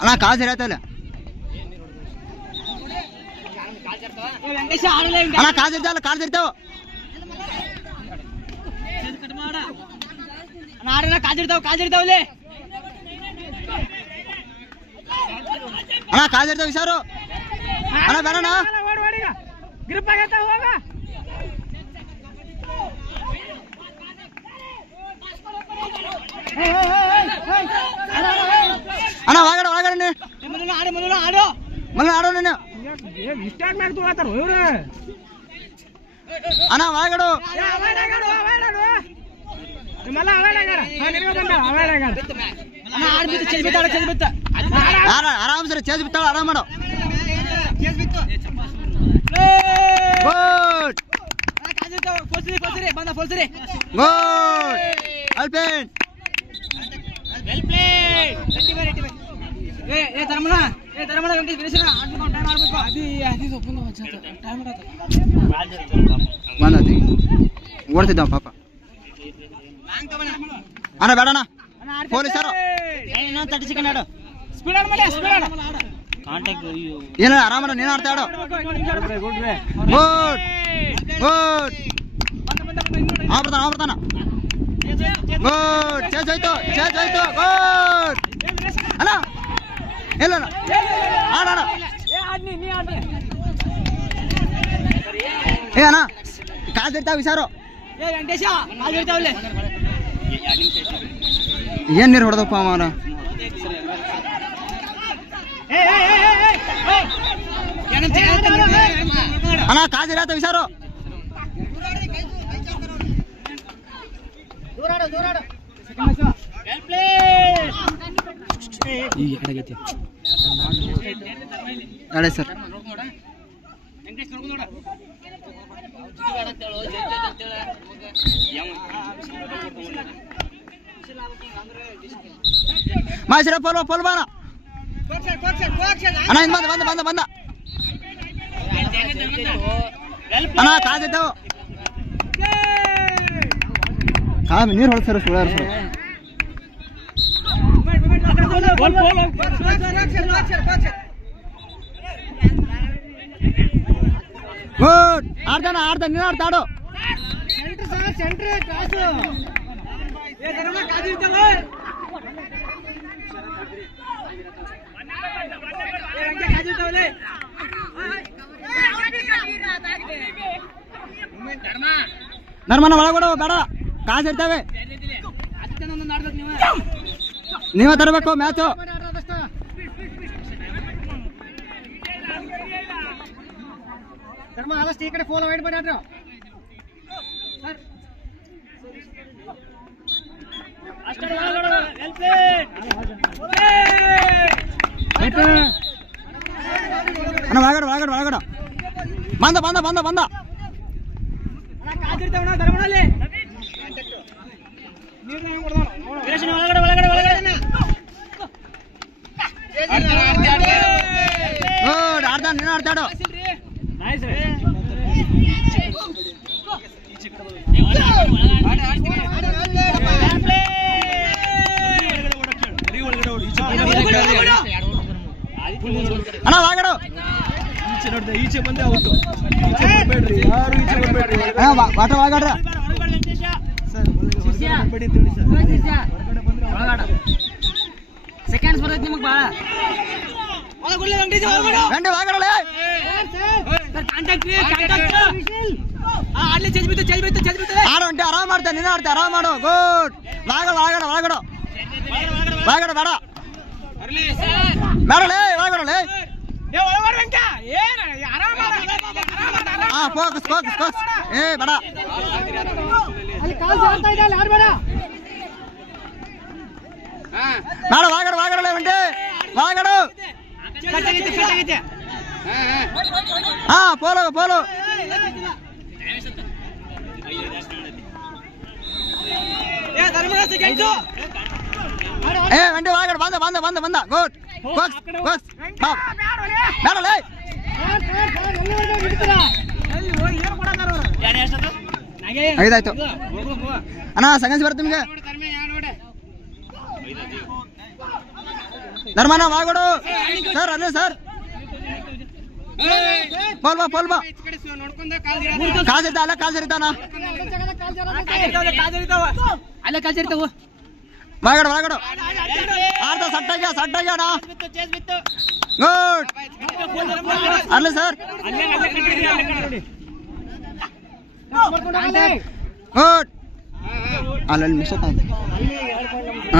ಅಣ್ಣ ಕಾಲ್ ಸರಿಯಾತಲ್ಲ ಅಣ್ಣ ಕಾಲ್ ಸಿರ್ತಾವಲ್ಲ ಕಾಲ್ ಸಿರ್ತಾವ ಕಾಜಿರ್ತಾವಲ್ಲಿ ಅಣ್ಣ ಕಾಜಿರ್ತಾವ ವಿಚಾರು ಅಣ್ಣ ಬೇಡಣ್ಣ ಅಣ್ಣ ಒಳಗಡೆ ಒಳಗಡೆ ಮಲ್ಲ ಆಡೋ ನೀನು ಅಣ್ಣ ಒಳಗಡು ಆರಾಮ್ ಸರಿ ಚೇಂಜ್ ಬಿತ್ತಾಳ ಆರಾಮ್ ಮಾಡು ಗುಡ್ ಅಲ್ಪೇನ್ ಓಡ್ತಿದ್ದ ಪಾಪ ಅಣ್ಣ ಬೇಡಣ್ಣ ಪೊಲೀಸರು ಏನ ಆರಾಮ ನೀನ್ ಆಡ್ತಾ ಆಡೋ ಗುಡ್ ಗುಡ್ ಆಗ್ಬಿಡ್ತಾನ ಗುಡ್ ಚೇಂಜ್ ಹೋಯ್ತು ಗುಡ್ ಅಣ್ಣ ಇಲ್ಲ ಆಡ ಏ ಅಣ್ಣ ಕಾದಿರ್ತಾವ ವಿಚಾರು ಏನ್ ನೀರು ಹೊಡೆದಪ್ಪ ಅವನ ಅಣ್ಣ ಕಾದಿರತ್ತ ವಿಚಾರು ಅಡೆ ಸರ್ ಮಾಸಿರ ಪೊಲ್ ಬಾನ ಅಣ್ಣ ಇನ್ ಬಂದ ಅಣ್ಣ ಕಾದಿದ್ದವು ನೀರು ಹೊಡ್ಸರ ಸುಳ್ಳ ಗುಡ್ ಆಡ್ದ ನೀನು ಆಡ್ತಾಡು ನರ್ಮನ ಒಳಗಡೆ ಬೇಡ ಕಾಸು ಇರ್ತವೆ ನೀವೇ ತರಬೇಕು ಮ್ಯಾಚು ಆದಷ್ಟು ಈ ಕಡೆ ಫೋನ್ ವೈಟ್ ಮಾಡಿ ಅಣ್ಣ ಒಳಗಡೆ ಬಂದ ಆಡ್ದ ನೀನು ಆಡ್ತಾಡು ಅಣ್ಣ ಒಳಗಡೆ ಈಚೆ ಬಂದೆ ಅವತ್ತು ವಾಟ ಒಳಗಡ್ರ ಸೆಕೆಂಡ್ಸ್ ಬರ್ತೈತಿ ನಿಮಗೆ ಭಾಳ ಆರಾಮ್ ಮಾಡ್ತಾ ನೀನು ಆಡ್ತಾ ಆರಾಮ್ ಮಾಡು ಗುಡ್ ಒಳಗಡೆ ಬೇಡ ಬೇಡಲೇ ಒಳಗಡೆ ಫೋಕಸ್ ಏ ಬೇಡ ಒಳಗಡೆ ವಂಟೆ ಒಳಗಡೆ ಹಾ ಪೋಲು ಏ ವಂಟೆ ಒಳಗಡೆ ಬಂದ ಗುಡ್ ಬೇಡಲೇ ಐದಾಯ್ತು ಅಣ್ಣ ಸೆಕೆಂಡ್ಸ್ ಬರುತ್ತೆ ನಿಮ್ಗೆ ಧರ್ಮನ ವಾಗೋಡು ಸರ್ ಅಲ್ಲೇ ಸರ್ ಪೋಲ್ ಬಾ ಕಾಲ್ ಸಿರ್ತಾ ಅಲ್ಲ ಕಾಲ್ ಸಿರ್ತಾನ ಅಲ್ಲೇ ಕಾಲ್ ಸೇರ್ತಾವ ವಾಗಡು ಆಡ್ದ ಸಟ್ಟಾಗ್ಯಾನ ಗುಡ್ ಅಲ್ಲೇ ಸರ್ ಗುಡ್ ಅಲ್ಲಿ ಮಿಸ್ ಆಯ್ತು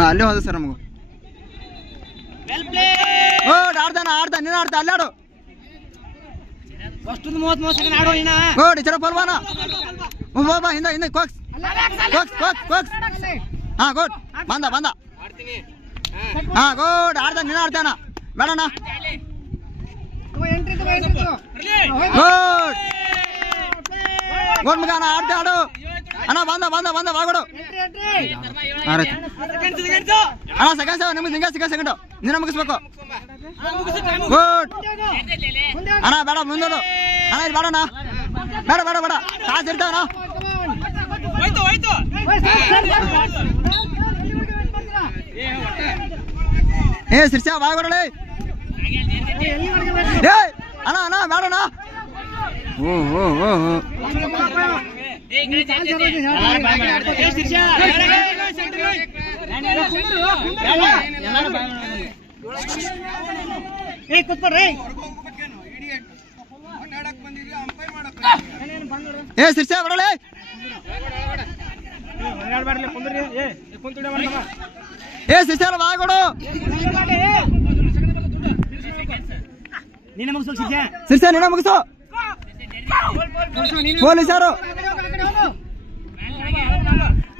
ಅಲ್ಲೇ ಹೋದ ಸರ್ ನಮಗೂ ಗುಡ್ ಆಡ್ದ ನೀನು ಆಡ್ತಾ ಅಲ್ಲಾಡು ಅಷ್ಟೊಂದು 30 ಸೆಕೆಂಡ್ ಆಡೋ ಇನ್ನ ಗುಡ್ ಇಚರ ಪಲ್ವಾನ ಬಾ ಹಿಂದೆ ಕೋಕ್ಸ್ ಹಾ ಗುಡ್ ಬಂದ ಹಾ ಗುಡ್ ಆಡ್ದ ನೀನು ಆಡ್ತಾನ ಬೇಡಣ್ಣ ಗುಡ್ ಮಗ ಅಣ್ಣ ಆಡು ಅಣ್ಣ ಬಂದ ಬಾಗೋಡು ಅಣ್ಣ ಸೆಕೆಂಡ್ ನಿಮ್ಗೆ ಸೆಕೆಂಡ್ ನೀನು ಮುಗಿಸ್ಬೇಕು ಗುಡ್ ಅಣ್ಣ ಬೇಡ ಮುಂದೋಡು ಅಣ್ಣ ಇದು ಬೇಡಣ್ಣ ಬೇಡ ಕಾಸು ಇರ್ತಾವಣ್ಣ ಏ ಸಿರ್ಸಾ ಬಾಗೋಡಲೇ ಏ ಅಣ್ಣ ಬೇಡಣ್ಣ ಓ ಏ ಸಿರ್ಸಾ ಬರಲೇ ಏ ಸಿರ್ಸಾ ಬಾಗೋಡು ನೀನೆ ಮುಗಿಸು ಸಿರ್ಸಾ ನೀನು ಮುಗಿಸು ಪೊಲೀಸರು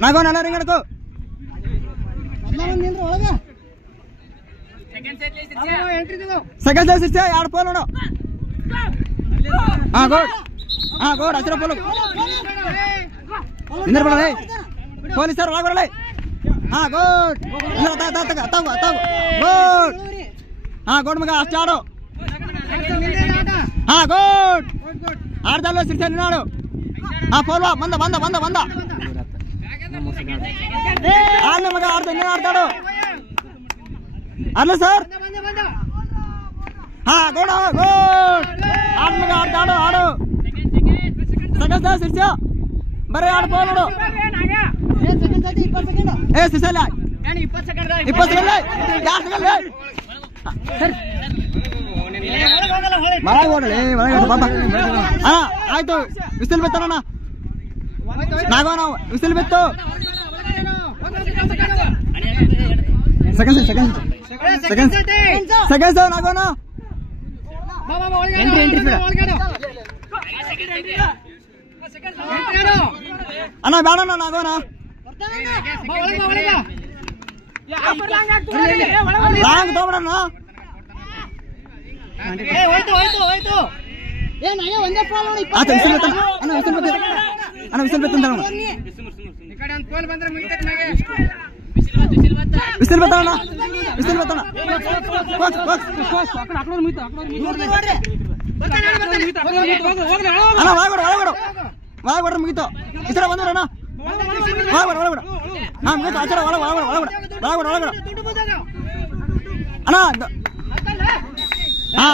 ನಾಗೋನಲ್ಲ ರಿಂಗಣಕು ಸೆಕೆಂಡ್ ಸಿರ್ಸಾ 2 ಪೋಲ್ ನೋಡು ಹಾ ಗೋಡ್ ಹಸಿರ ಪೋಲು ಇಂದ್ರ ಬರಲೇ ಪೊಲೀಸರು ಒಳಗೆ ಹಾ ಗೋಡ್ ಗೋಡ್ ಹಾ ಗೋಡ್ ಮಗ ಅಷ್ಟೇ ಆಡು ಹಾ ಗೋಡ್ ಆಡ್ದಲ್ವ ಸಿರ್ಸಾ ನೀನು ಆಡು ಹಾ ಪೋಲ್ವಾ ಬಂದ ಆಡ್ಲ ಮಗ ಆಡ್ದ ನೀನು ಆಡ್ತಾಡು ಅಲ್ಲ ಸರ್ ಹಾ ಗೋಡ್ ಆಡ್ ಮಗ ಆಡು ಸೆಕೆಂಡ್ ಸಿರ್ಸಾ ಬರೀ ಆಡು ಪೋಲ್ ನೋಡು ಏ ಸಿರ್ಸಾ 20 ಸೆಕೆಂಡ್ ಆಯ್ತು ವಿಸಿಲ್ ಬಿತ್ತಣ್ಣ ನಾಗೋಣ ವಿಸಿಲ್ ಬಿತ್ತು ಸೆಕೆಂಡ್ ನಾಗೋಣ ಅಣ್ಣ ಬೇಡಣ್ಣ ನಾಗೋಣ ಲಾಂಗ್ ತಗೊಬಿಡಣ್ಣ ವಿಸಿಲ್ ಬಿತ್ತಣ್ಣ ಅಣ್ಣ ಒಳಗಡೆ ಮುಗೀತು ಈ ತರ ಬಂದ್ರಣ್ಣ ಒಳಗಡೆ ಹಾ ಮುಗೀತು ಆಚಾರ ಒಳಗಡೆ ಅಣ್ಣ ಹಾ